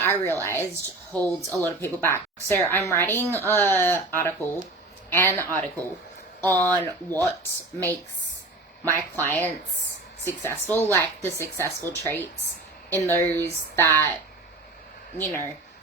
I realized holds a lot of people back. So I'm writing an article on what makes my clients successful, like the successful traits in those that,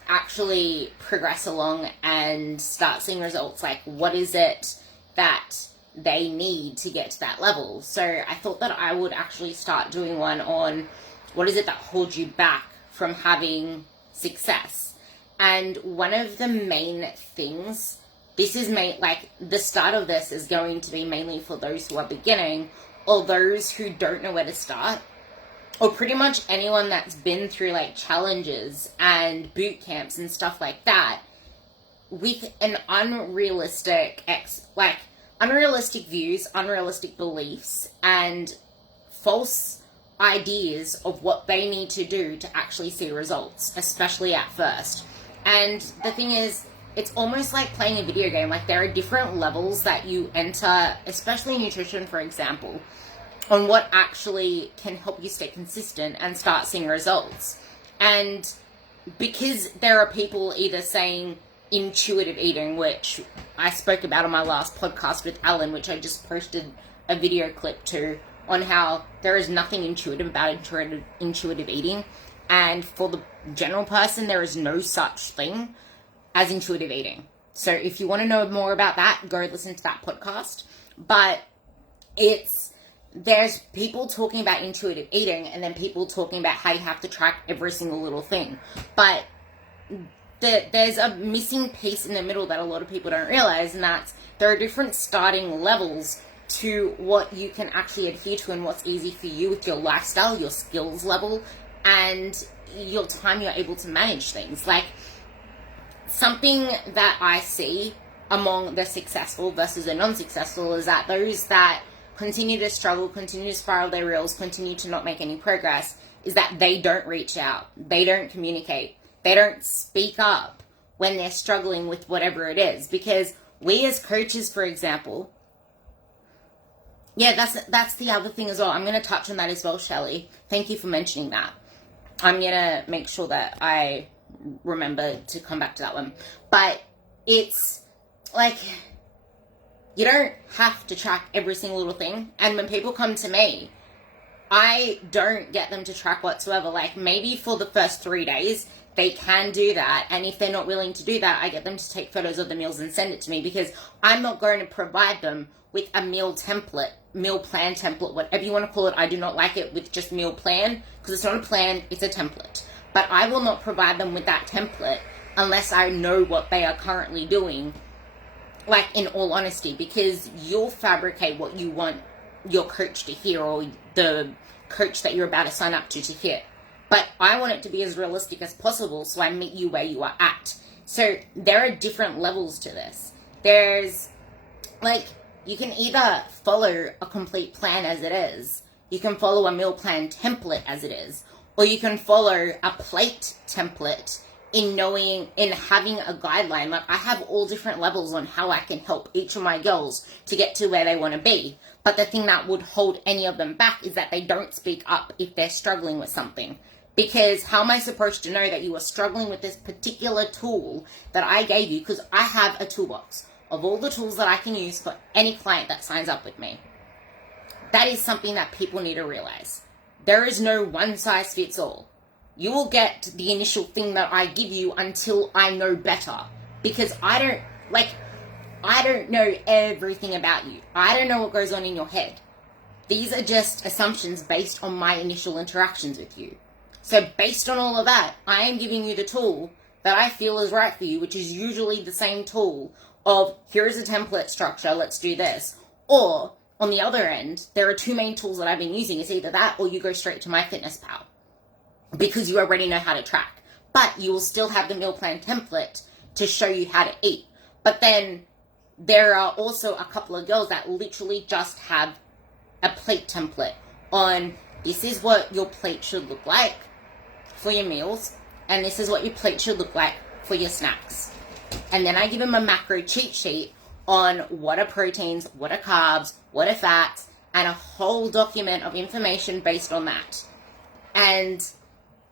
actually progress along and start seeing results. Like, what is it that they need to get to that level? So I thought that I would actually start doing one on what is it that holds you back from having success. And one of the main things, the start of this is going to be mainly for those who are beginning or those who don't know where to start, or pretty much anyone that's been through like challenges and boot camps and stuff like that with an unrealistic views, unrealistic beliefs, and false ideas of what they need to do to actually see results, especially at first. And the thing is, it's almost like playing a video game. Like, there are different levels that you enter, especially in nutrition, for example, on what actually can help you stay consistent and start seeing results. And because there are people either saying intuitive eating, which I spoke about on my last podcast with Alan, which I just posted a video clip to, on how there is nothing intuitive about intuitive eating. And for the general person, there is no such thing as intuitive eating. So if you want to know more about that, go listen to that podcast. But there's people talking about intuitive eating and then people talking about how you have to track every single little thing. But there's a missing piece in the middle that a lot of people don't realize, and that's there are different starting levels to what you can actually adhere to and what's easy for you with your lifestyle, your skills level, and your time you're able to manage things. Like, something that I see among the successful versus the non-successful is that those that continue to struggle, continue to spiral their reels, continue to not make any progress, is that they don't reach out, they don't communicate, they don't speak up when they're struggling with whatever it is. Because we as coaches, for example, that's the other thing as well. I'm going to touch on that as well, Shelley. Thank you for mentioning that. I'm going to make sure that I remember to come back to that one. But it's like, you don't have to track every single little thing. And when people come to me, I don't get them to track whatsoever. Like, maybe for the first 3 days, they can do that. And if they're not willing to do that, I get them to take photos of the meals and send it to me, because I'm not going to provide them with a meal plan template, whatever you want to call it. I do not like it with just meal plan, because it's not a plan, it's a template. But I will not provide them with that template unless I know what they are currently doing, like, in all honesty, because you'll fabricate what you want your coach to hear, or the coach that you're about to sign up to hear. But I want it to be as realistic as possible, so I meet you where you are at. So there are different levels to this. There's, like, you can either follow a complete plan as it is, you can follow a meal plan template as it is, or you can follow a plate template in having a guideline. Like, I have all different levels on how I can help each of my girls to get to where they want to be. But the thing that would hold any of them back is that they don't speak up if they're struggling with something. Because how am I supposed to know that you are struggling with this particular tool that I gave you? Because I have a toolbox of all the tools that I can use for any client that signs up with me. That is something that people need to realize. There is no one size fits all. You will get the initial thing that I give you until I know better. Because I don't know everything about you. I don't know what goes on in your head. These are just assumptions based on my initial interactions with you. So based on all of that, I am giving you the tool that I feel is right for you, which is usually the same tool of, here's a template structure, let's do this. Or, on the other end, there are two main tools that I've been using. It's either that or you go straight to MyFitnessPal, because you already know how to track. But you will still have the meal plan template to show you how to eat. But then there are also a couple of girls that literally just have a plate template on, this is what your plate should look like for your meals, and this is what your plate should look like for your snacks. And then I give them a macro cheat sheet on what are proteins, what are carbs, what are fats, and a whole document of information based on that. And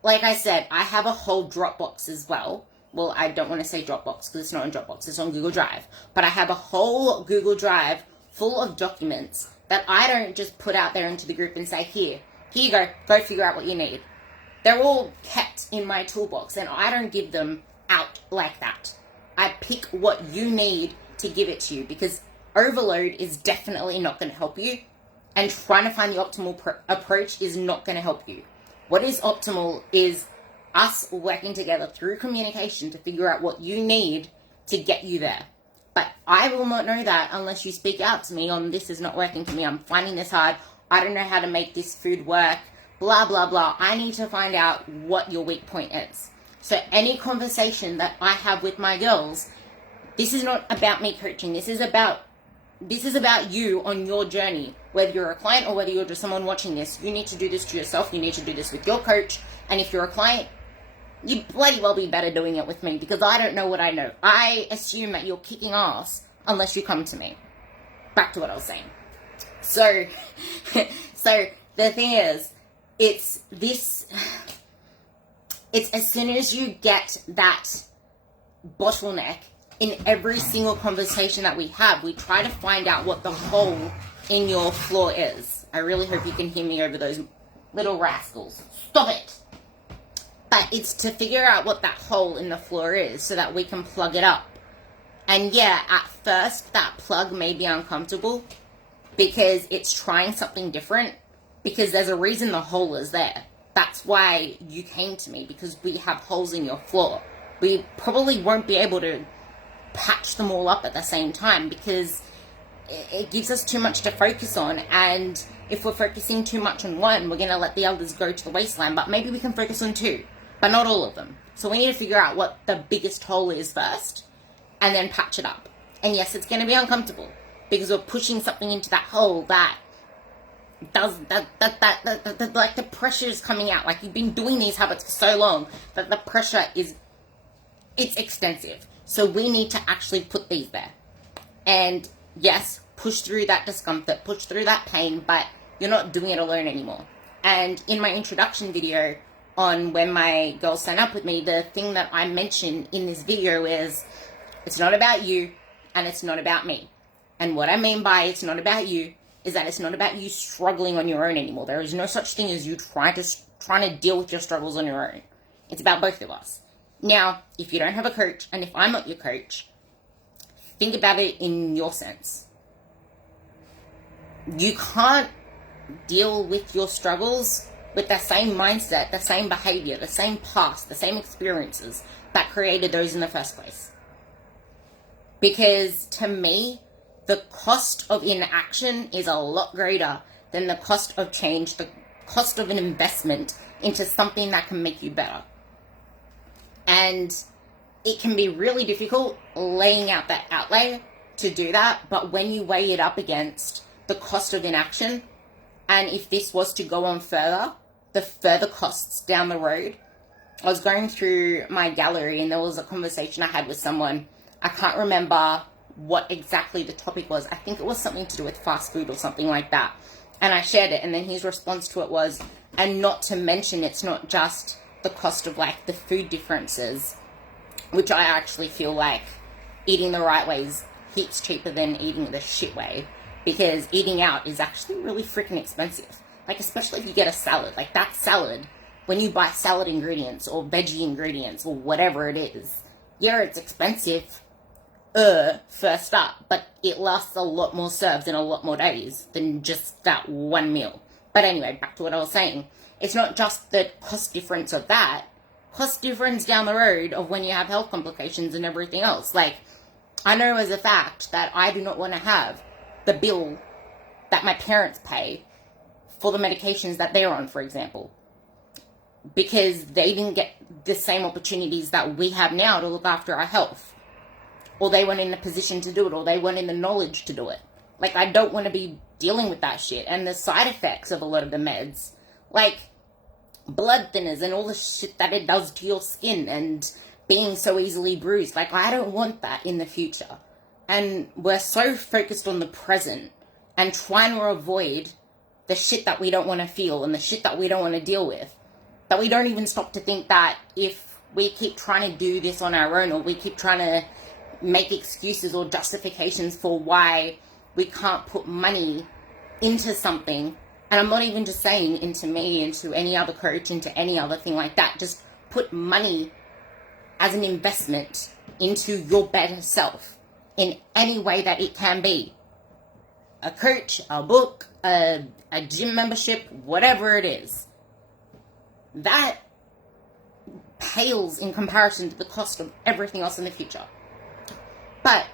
like I said, I have a whole Dropbox as well. Well, I don't want to say Dropbox because it's not on Dropbox, it's on Google Drive. But I have a whole Google Drive full of documents that I don't just put out there into the group and say, here you go figure out what you need. They're all kept in my toolbox, and I don't give them out like that. I pick what you need to give it to you, because overload is definitely not going to help you, and trying to find the optimal approach is not going to help you. What is optimal is us working together through communication to figure out what you need to get you there. But I will not know that unless you speak out to me on, this is not working for me, I'm finding this hard, I don't know how to make this food work, blah, blah, blah. I need to find out what your weak point is. So any conversation that I have with my girls, this is not about me coaching. This is about you on your journey. Whether you're a client or whether you're just someone watching this, you need to do this to yourself. You need to do this with your coach. And if you're a client, you bloody well be better doing it with me, because I don't know what I know. I assume that you're kicking ass unless you come to me. Back to what I was saying. So the thing is, it's as soon as you get that bottleneck in every single conversation that we have, we try to find out what the hole in your floor is. I really hope you can hear me over those little rascals. Stop it! But it's to figure out what that hole in the floor is so that we can plug it up. And yeah, at first that plug may be uncomfortable because it's trying something different, because there's a reason the hole is there. That's why you came to me, because we have holes in your floor. We probably won't be able to patch them all up at the same time because it gives us too much to focus on, and if we're focusing too much on one, we're going to let the others go to the wasteland. But maybe we can focus on two, but not all of them. So we need to figure out what the biggest hole is first and then patch it up. And yes, it's going to be uncomfortable because we're pushing something into that hole that does that like the pressure is coming out. Like, you've been doing these habits for so long that the pressure it's extensive. So we need to actually put these there. And yes, push through that discomfort, push through that pain, but you're not doing it alone anymore. And in my introduction video on when my girls sign up with me, the thing that I mentioned in this video is, it's not about you and it's not about me. And what I mean by it's not about you is that it's not about you struggling on your own anymore. There is no such thing as you trying to deal with your struggles on your own. It's about both of us. Now, if you don't have a coach, and if I'm not your coach, think about it in your sense. You can't deal with your struggles with the same mindset, the same behavior, the same past, the same experiences that created those in the first place. Because to me, the cost of inaction is a lot greater than the cost of change, the cost of an investment into something that can make you better. And it can be really difficult laying out that outlay to do that, but when you weigh it up against the cost of inaction, and if this was to go on further, the further costs down the road. I was going through my gallery and there was a conversation I had with someone. I can't remember what exactly the topic was. I think it was something to do with fast food or something like that. And I shared it, and then his response to it was, and not to mention, it's not just the cost of like the food differences, which I actually feel like eating the right way is heaps cheaper than eating the shit way, because eating out is actually really freaking expensive. Like, especially if you get a salad, like that salad, when you buy salad ingredients or veggie ingredients or whatever it is, yeah, it's expensive first up, but it lasts a lot more serves in a lot more days than just that one meal. But anyway, back to what I was saying. It's not just the cost difference of that, cost difference down the road of when you have health complications and everything else. Like, I know as a fact that I do not want to have the bill that my parents pay for the medications that they're on, for example, because they didn't get the same opportunities that we have now to look after our health, or they weren't in the position to do it, or they weren't in the knowledge to do it. Like, I don't want to be dealing with that shit, and the side effects of a lot of the meds, like blood thinners and all the shit that it does to your skin and being so easily bruised. Like, I don't want that in the future. And we're so focused on the present and trying to avoid the shit that we don't want to feel and the shit that we don't want to deal with, that we don't even stop to think that if we keep trying to do this on our own, or we keep trying to make excuses or justifications for why we can't put money into something, and I'm not even just saying into me, into any other coach, into any other thing like that, just put money as an investment into your better self in any way that it can be. A coach, a book, a gym membership, whatever it is. That pales in comparison to the cost of everything else in the future. But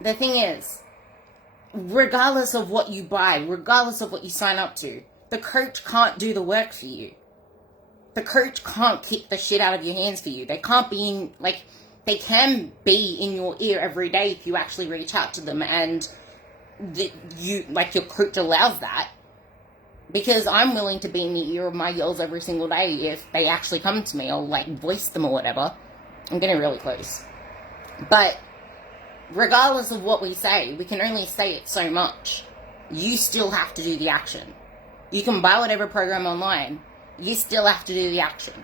the thing is, regardless of what you buy, regardless of what you sign up to, the coach can't do the work for you. The coach can't kick the shit out of your hands for you. They can't be in, like, they can be in your ear every day if you actually reach out to them and your coach allows that. Because I'm willing to be in the ear of my girls every single day if they actually come to me. I'll, like, voice them or whatever. I'm getting really close. But regardless of what we say, we can only say it so much. You still have to do the action. You can buy whatever program online. You still have to do the action.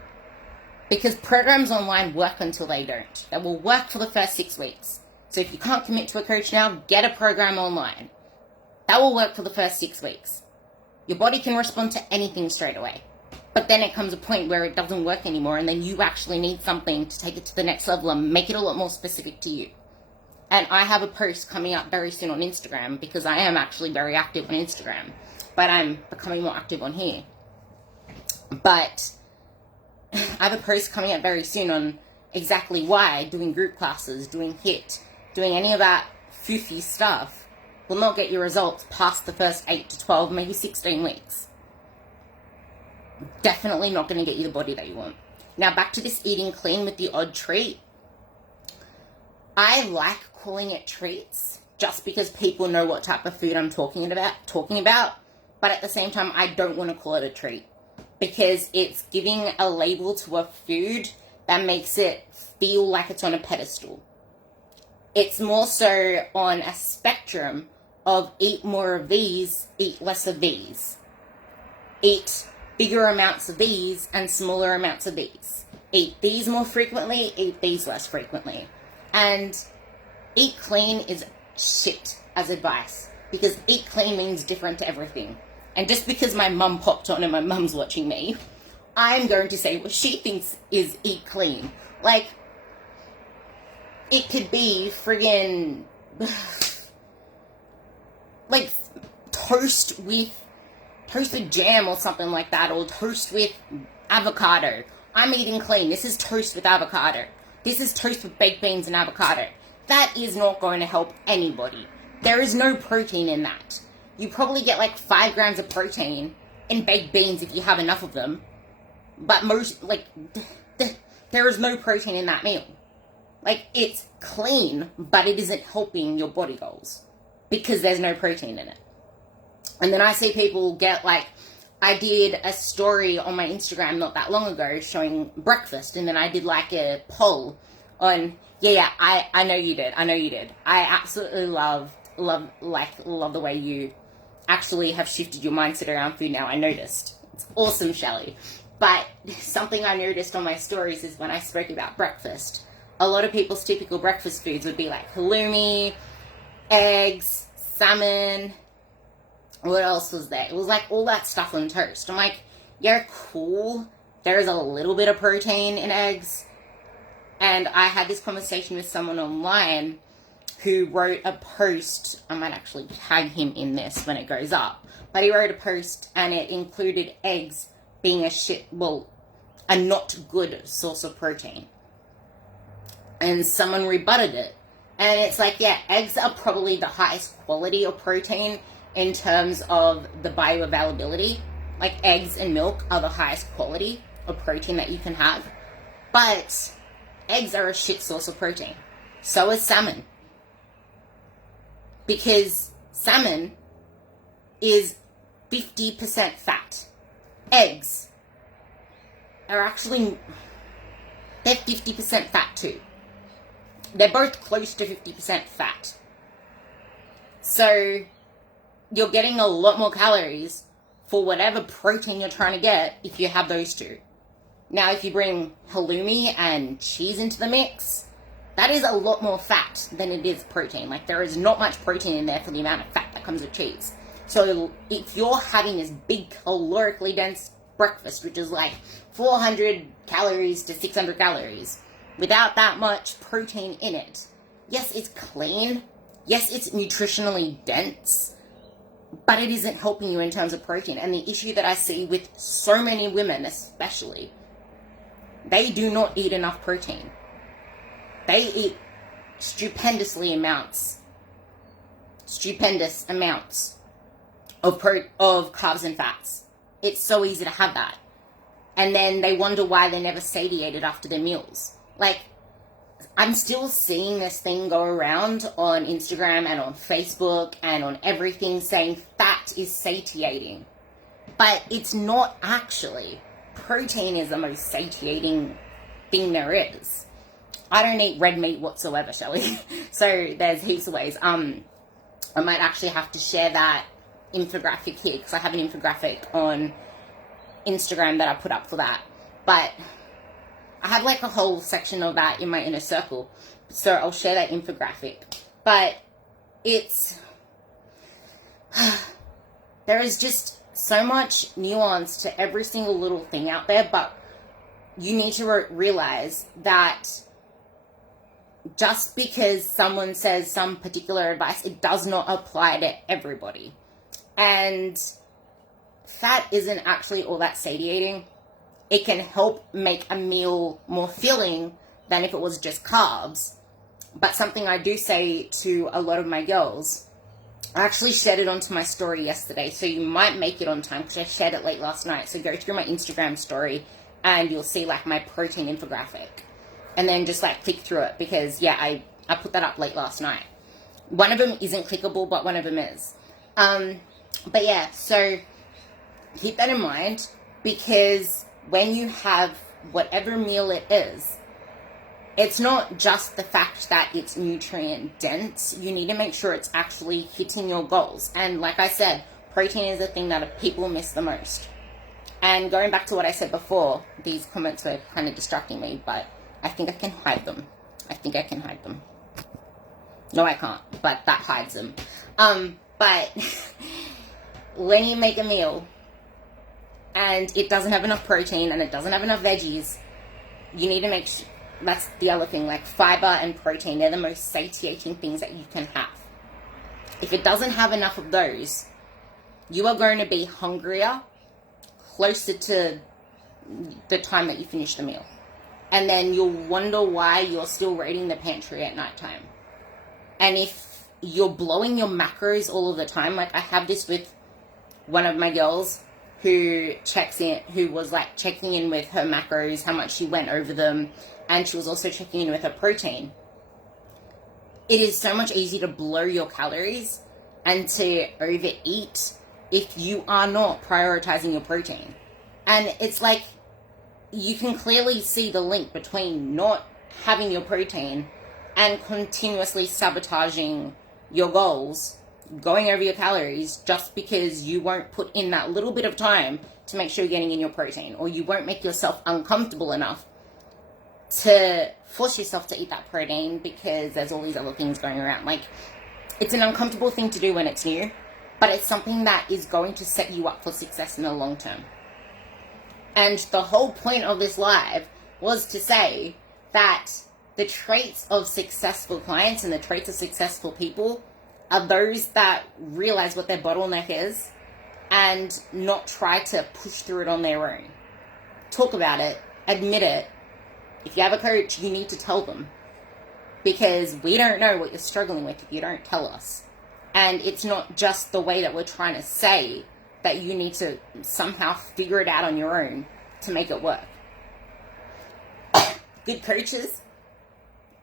Because programs online work until they don't. They will work for the first 6 weeks. So if you can't commit to a coach now, get a program online. That will work for the first 6 weeks. Your body can respond to anything straight away. But then it comes a point where it doesn't work anymore, and then you actually need something to take it to the next level and make it a lot more specific to you. And I have a post coming up very soon on Instagram, because I am actually very active on Instagram. But I'm becoming more active on here. But I have a post coming up very soon on exactly why doing group classes, doing HIIT, doing any of that foofy stuff will not get you results past the first 8 to 12, maybe 16 weeks. Definitely not going to get you the body that you want. Now back to this eating clean with the odd treat. I like calling it treats just because people know what type of food I'm talking about. But at the same time, I don't want to call it a treat, because it's giving a label to a food that makes it feel like it's on a pedestal. It's more so on a spectrum of eat more of these, eat less of these. Eat bigger amounts of these and smaller amounts of these. Eat these more frequently, eat these less frequently. And eat clean is shit as advice, because eat clean means different to everything. And just because my mum popped on and my mum's watching me, I'm going to say what she thinks is eat clean. Like, it could be friggin' like toast with toasted jam or something like that, or toast with avocado. I'm eating clean. This is toast with avocado. This is toast with baked beans and avocado. That is not going to help anybody. There is no protein in that. You probably get like 5 grams of protein in baked beans if you have enough of them. But there is no protein in that meal. Like, it's clean, but it isn't helping your body goals because there's no protein in it. And then I see people get, like, I did a story on my Instagram not that long ago showing breakfast, and then I did like a poll on, I know you did. I absolutely love the way you actually have shifted your mindset around food now. I noticed. It's awesome, Shelley. But something I noticed on my stories is when I spoke about breakfast, a lot of people's typical breakfast foods would be like halloumi, eggs, salmon. What else was there? It was like all that stuff on toast. I'm like, yeah, cool. There's a little bit of protein in eggs. And I had this conversation with someone online who wrote a post. I might actually tag him in this when it goes up. But he wrote a post and it included eggs being a not good source of protein. And someone rebutted it. And it's like, yeah, eggs are probably the highest quality of protein in terms of the bioavailability. Like, eggs and milk are the highest quality of protein that you can have. But eggs are a shit source of protein. So is salmon. Because salmon is 50% fat. Eggs are actually, they're 50% fat too. They're both close to 50% fat. So you're getting a lot more calories for whatever protein you're trying to get if you have those two. Now, if you bring halloumi and cheese into the mix, that is a lot more fat than it is protein. Like, there is not much protein in there for the amount of fat that comes with cheese. So if you're having this big calorically dense breakfast, which is like 400 calories to 600 calories, without that much protein in it, yes, it's clean. Yes, it's nutritionally dense, but it isn't helping you in terms of protein. And the issue that I see with so many women, especially, they do not eat enough protein. They eat stupendous amounts of carbs and fats. It's so easy to have that. And then they wonder why they're never satiated after their meals. Like, I'm still seeing this thing go around on Instagram and on Facebook and on everything saying fat is satiating. But it's not actually. Protein is the most satiating thing there is. I don't eat red meat whatsoever, Shelley. So there's heaps of ways. I might actually have to share that infographic here because I have an infographic on Instagram that I put up for that. But I have like a whole section of that in my inner circle. So I'll share that infographic. But it's... there is just so much nuance to every single little thing out there. But you need to realize that just because someone says some particular advice, it does not apply to everybody. And fat isn't actually all that satiating. It can help make a meal more filling than if it was just carbs. But something I do say to a lot of my girls, I actually shared it onto my story yesterday, so you might make it on time because I shared it late last night. So go through my Instagram story and you'll see like my protein infographic. And then just like click through it because yeah, I put that up late last night. One of them isn't clickable, but one of them is. But yeah, so keep that in mind because when you have whatever meal it is, it's not just the fact that it's nutrient dense. You need to make sure it's actually hitting your goals. And like I said, protein is the thing that people miss the most. And going back to what I said before, these comments are kind of distracting me, but I think I can hide them. No, I can't, but that hides them. But when you make a meal and it doesn't have enough protein and it doesn't have enough veggies, you need to make sure, that's the other thing, like fiber and protein, they're the most satiating things that you can have. If it doesn't have enough of those, you are going to be hungrier closer to the time that you finish the meal. And then you'll wonder why you're still raiding the pantry at nighttime. And if you're blowing your macros all of the time, like I have this with one of my girls who was like checking in with her macros, how much she went over them, and she was also checking in with her protein. It is so much easier to blow your calories and to overeat if you are not prioritizing your protein. And it's like, you can clearly see the link between not having your protein and continuously sabotaging your goals, going over your calories, just because you won't put in that little bit of time to make sure you're getting in your protein, or you won't make yourself uncomfortable enough to force yourself to eat that protein because there's all these other things going around. Like, it's an uncomfortable thing to do when it's new, but it's something that is going to set you up for success in the long term. And the whole point of this live was to say that the traits of successful clients and the traits of successful people are those that realize what their bottleneck is and not try to push through it on their own. Talk about it, admit it. If you have a coach, you need to tell them, because we don't know what you're struggling with if you don't tell us. And it's not just the way that we're trying to say that you need to somehow figure it out on your own to make it work. Good coaches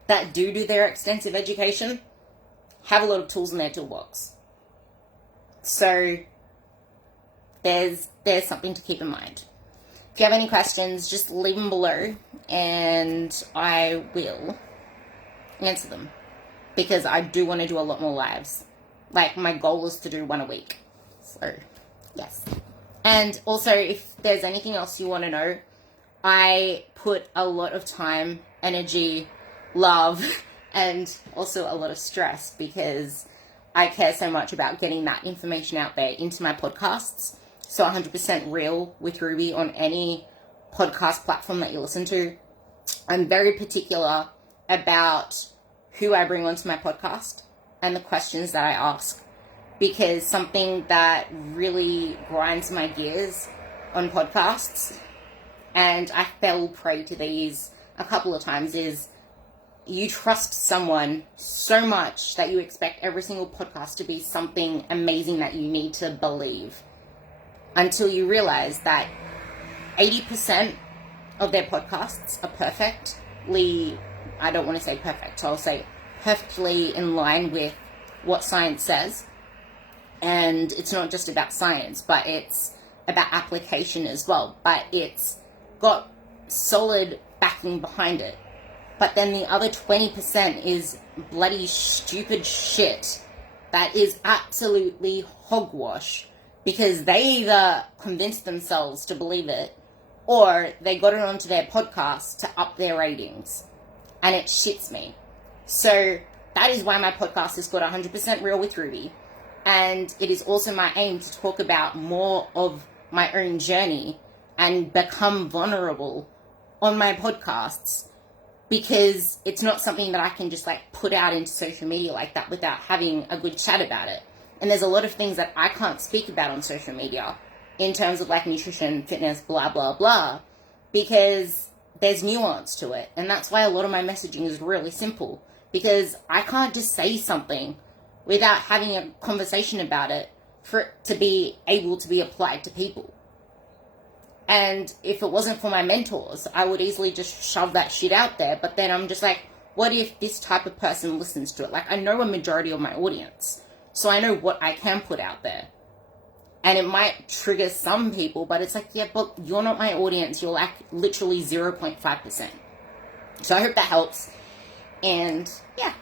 that do their extensive education have a lot of tools in their toolbox. So there's something to keep in mind. If you have any questions, just leave them below and I will answer them, because I do want to do a lot more lives. Like, my goal is to do one a week. So, yes. And also, if there's anything else you want to know, I put a lot of time, energy, love, and also a lot of stress because I care so much about getting that information out there into my podcasts. So 100% Real with Ruby on any podcast platform that you listen to. I'm very particular about who I bring onto my podcast and the questions that I ask, because something that really grinds my gears on podcasts, and I fell prey to these a couple of times, is you trust someone so much that you expect every single podcast to be something amazing that you need to believe, until you realize that 80% of their podcasts are perfectly, I don't want to say perfect, so I'll say perfectly in line with what science says. And it's not just about science, but it's about application as well. But it's got solid backing behind it. But then the other 20% is bloody stupid shit that is absolutely hogwash, because they either convinced themselves to believe it or they got it onto their podcast to up their ratings. And it shits me. So that is why my podcast is called 100% Real with Ruby. And it is also my aim to talk about more of my own journey and become vulnerable on my podcasts, because it's not something that I can just like put out into social media like that without having a good chat about it. And there's a lot of things that I can't speak about on social media in terms of like nutrition, fitness, blah, blah, blah, because there's nuance to it. And that's why a lot of my messaging is really simple, because I can't just say something without having a conversation about it for it to be able to be applied to people. And if it wasn't for my mentors, I would easily just shove that shit out there. But then I'm just like, what if this type of person listens to it? Like, I know a majority of my audience, so I know what I can put out there. And it might trigger some people, but it's like, yeah, but you're not my audience. You're like literally 0.5%. So I hope that helps. And yeah.